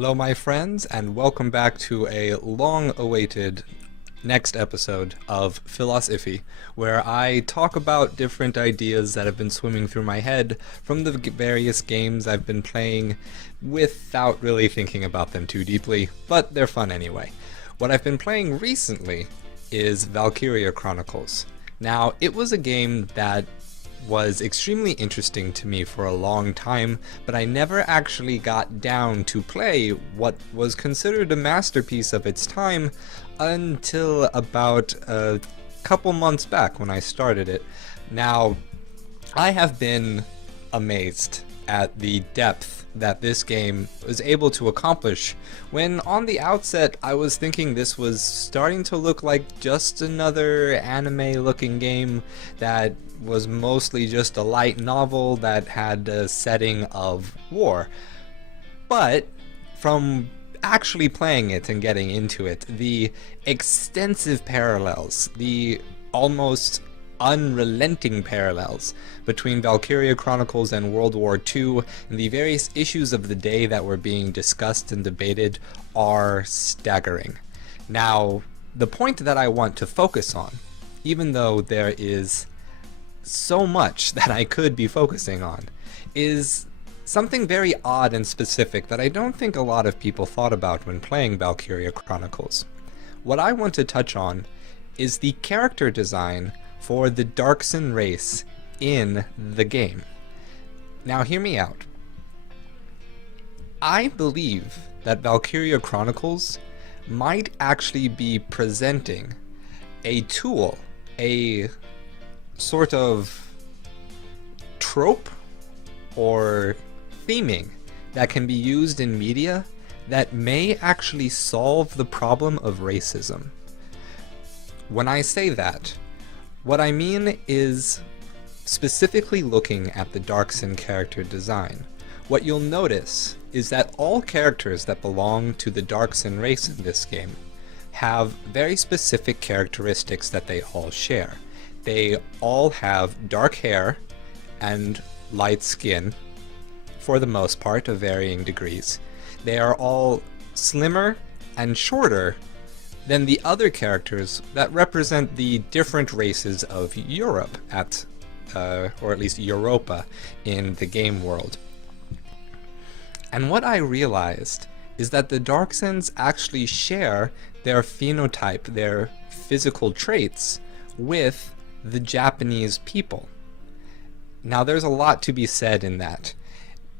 Hello, my friends, and welcome back to a long-awaited next episode of PhilosIffy, where I talk about different ideas that have been swimming through my head from the various games I've been playing without really thinking about them too deeply, but they're fun anyway. What I've been playing recently is Valkyria Chronicles. Now, it was a game that was extremely interesting to me for a long time, but I never actually got down to play what was considered a masterpiece of its time until about a couple months back when I started it. Now, I have been amazed at the depth that this game was able to accomplish when on the outset I was thinking this was starting to look like just another anime looking game that was mostly just a light novel that had a setting of war. But from actually playing it and getting into it, the extensive parallels, the almost unrelenting parallels between Valkyria Chronicles and World War II and the various issues of the day that were being discussed and debated are staggering. Now, the point that I want to focus on, even though there is so much that I could be focusing on, is something very odd and specific that I don't think a lot of people thought about when playing Valkyria Chronicles. What I want to touch on is the character design for the Darkson race in the game. Now hear me out. I believe that Valkyria Chronicles might actually be presenting a tool, a sort of trope or theming that can be used in media that may actually solve the problem of racism. When I say that, what I mean is specifically looking at the Darkson character design. What you'll notice is that all characters that belong to the Darkson race in this game have very specific characteristics that they all share. They all have dark hair and light skin, for the most part, of varying degrees. They are all slimmer and shorter than the other characters that represent the different races of Europe or at least Europa in the game world. And what I realized is that the Darksons actually share their phenotype, their physical traits, with the Japanese people. Now there's a lot to be said in that,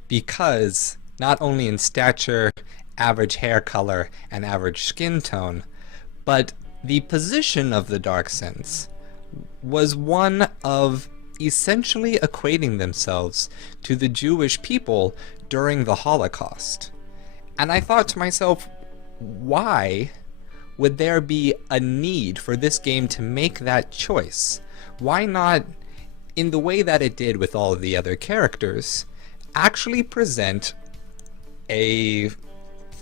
because not only in stature, average hair color, and average skin tone, but the position of the Darksons was one of essentially equating themselves to the Jewish people during the Holocaust. And I thought to myself, why would there be a need for this game to make that choice? Why not, in the way that it did with all of the other characters, actually present a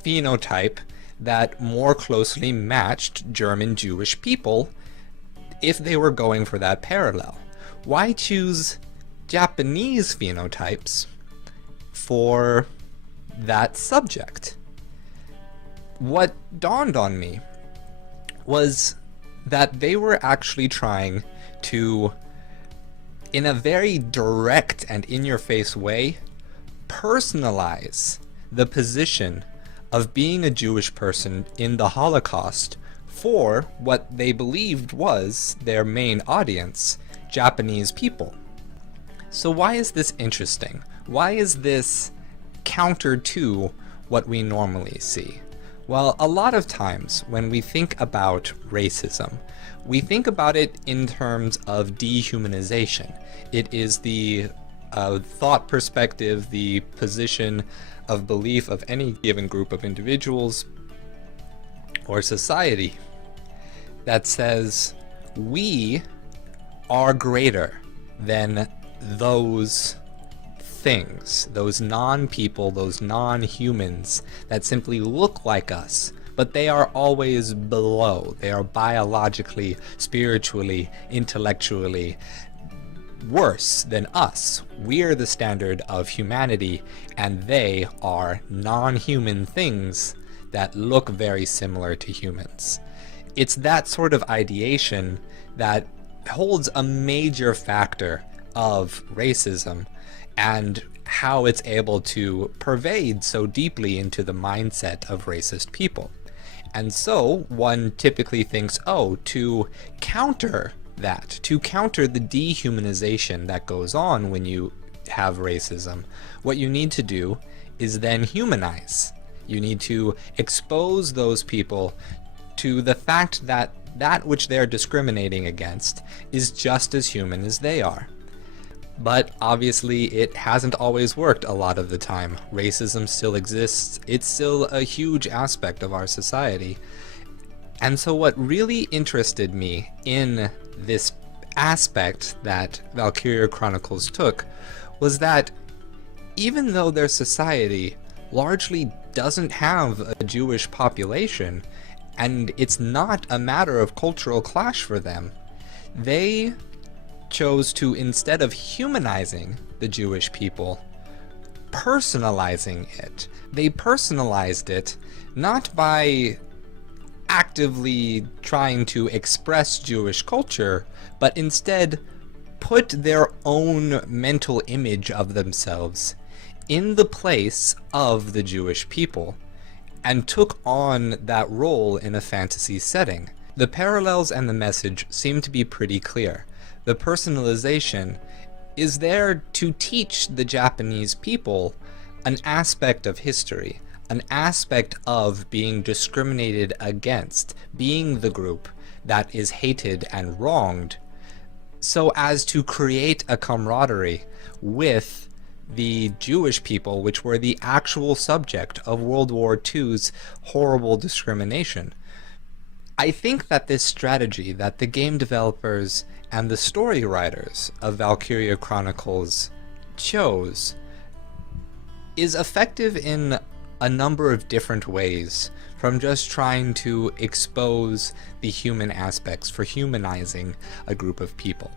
phenotype that more closely matched German Jewish people if they were going for that parallel? Why choose Japanese phenotypes for that subject? What dawned on me was that they were actually trying to, in a very direct and in-your-face way, personalize the position of being a Jewish person in the Holocaust for what they believed was their main audience, Japanese people. So why is this interesting? Why is this counter to what we normally see? Well, a lot of times when we think about racism, we think about it in terms of dehumanization. It is the thought perspective, the position of belief of any given group of individuals or society that says we are greater than those things, those non-people, those non-humans that simply look like us, but they are always below. They are biologically, spiritually, intellectually, worse than us. We're the standard of humanity, and they are non-human things that look very similar to humans. It's that sort of ideation that holds a major factor of racism and how it's able to pervade so deeply into the mindset of racist people. And so one typically thinks, oh, to counter that, to counter the dehumanization that goes on when you have racism, what you need to do is then humanize. You need to expose those people to the fact that that which they're discriminating against is just as human as they are. But obviously it hasn't always worked a lot of the time. Racism still exists. It's still a huge aspect of our society. And so what really interested me in this aspect that Valkyria Chronicles took was that even though their society largely doesn't have a Jewish population, and it's not a matter of cultural clash for them, they chose to, instead of humanizing the Jewish people, personalizing it. They personalized it not by actively trying to express Jewish culture, but instead put their own mental image of themselves in the place of the Jewish people, and took on that role in a fantasy setting. The parallels and the message seem to be pretty clear. The personalization is there to teach the Japanese people an aspect of history, an aspect of being discriminated against, being the group that is hated and wronged, so as to create a camaraderie with the Jewish people, which were the actual subject of World War II's horrible discrimination. I think that this strategy that the game developers and the story writers of Valkyria Chronicles chose is effective in a number of different ways, from just trying to expose the human aspects for humanizing a group of people.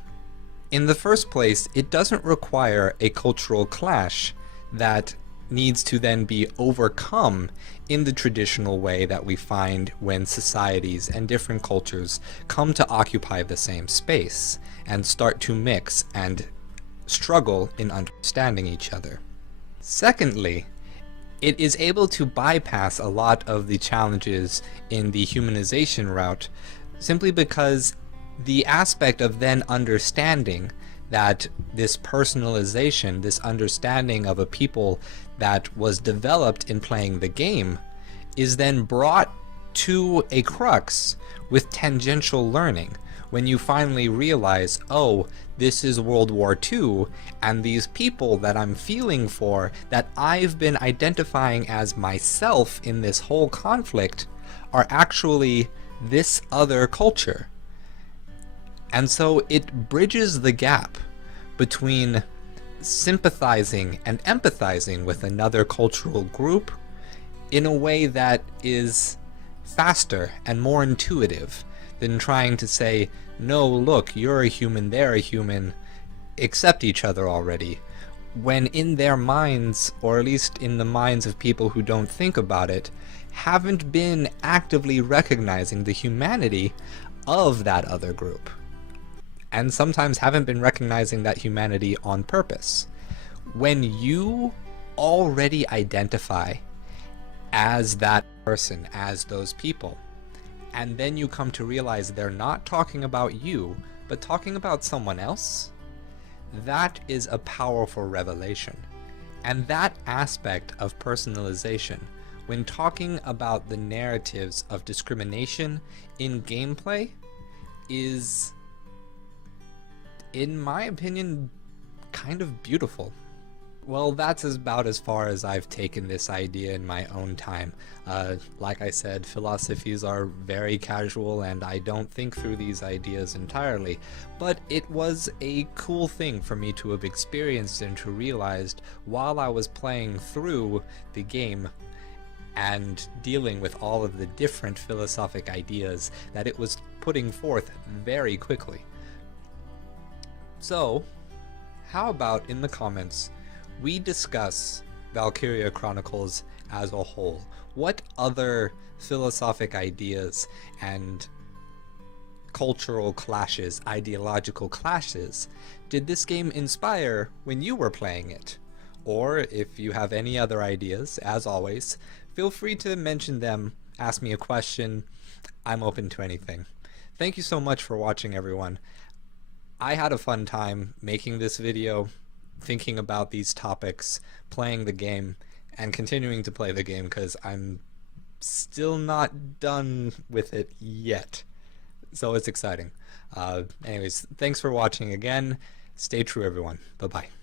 In the first place, it doesn't require a cultural clash that needs to then be overcome in the traditional way that we find when societies and different cultures come to occupy the same space and start to mix and struggle in understanding each other. Secondly, it is able to bypass a lot of the challenges in the humanization route simply because the aspect of then understanding that this personalization, this understanding of a people that was developed in playing the game, is then brought to a crux with tangential learning. When you finally realize, oh, this is World War II, and these people that I'm feeling for, that I've been identifying as myself in this whole conflict, are actually this other culture. And so it bridges the gap between sympathizing and empathizing with another cultural group in a way that is faster and more intuitive than trying to say, no, look, you're a human, they're a human, accept each other already, when in their minds, or at least in the minds of people who don't think about it, haven't been actively recognizing the humanity of that other group, and sometimes haven't been recognizing that humanity on purpose. When you already identify as that person, as those people, and then you come to realize they're not talking about you, but talking about someone else, that is a powerful revelation. And that aspect of personalization, when talking about the narratives of discrimination in gameplay, is, in my opinion, kind of beautiful. Well, that's about as far as I've taken this idea in my own time. Like I said, PhilosIffies are very casual and I don't think through these ideas entirely, but it was a cool thing for me to have experienced and to realized while I was playing through the game and dealing with all of the different philosophic ideas that it was putting forth very quickly. So, how about in the comments we discuss Valkyria Chronicles as a whole? What other philosophic ideas and cultural clashes, ideological clashes, did this game inspire when you were playing it? Or if you have any other ideas, as always, feel free to mention them, ask me a question. I'm open to anything. Thank you so much for watching, everyone. I had a fun time making this video, thinking about these topics, playing the game, and continuing to play the game because I'm still not done with it yet. So it's exciting. Anyways, thanks for watching again. Stay true, everyone. Bye-bye.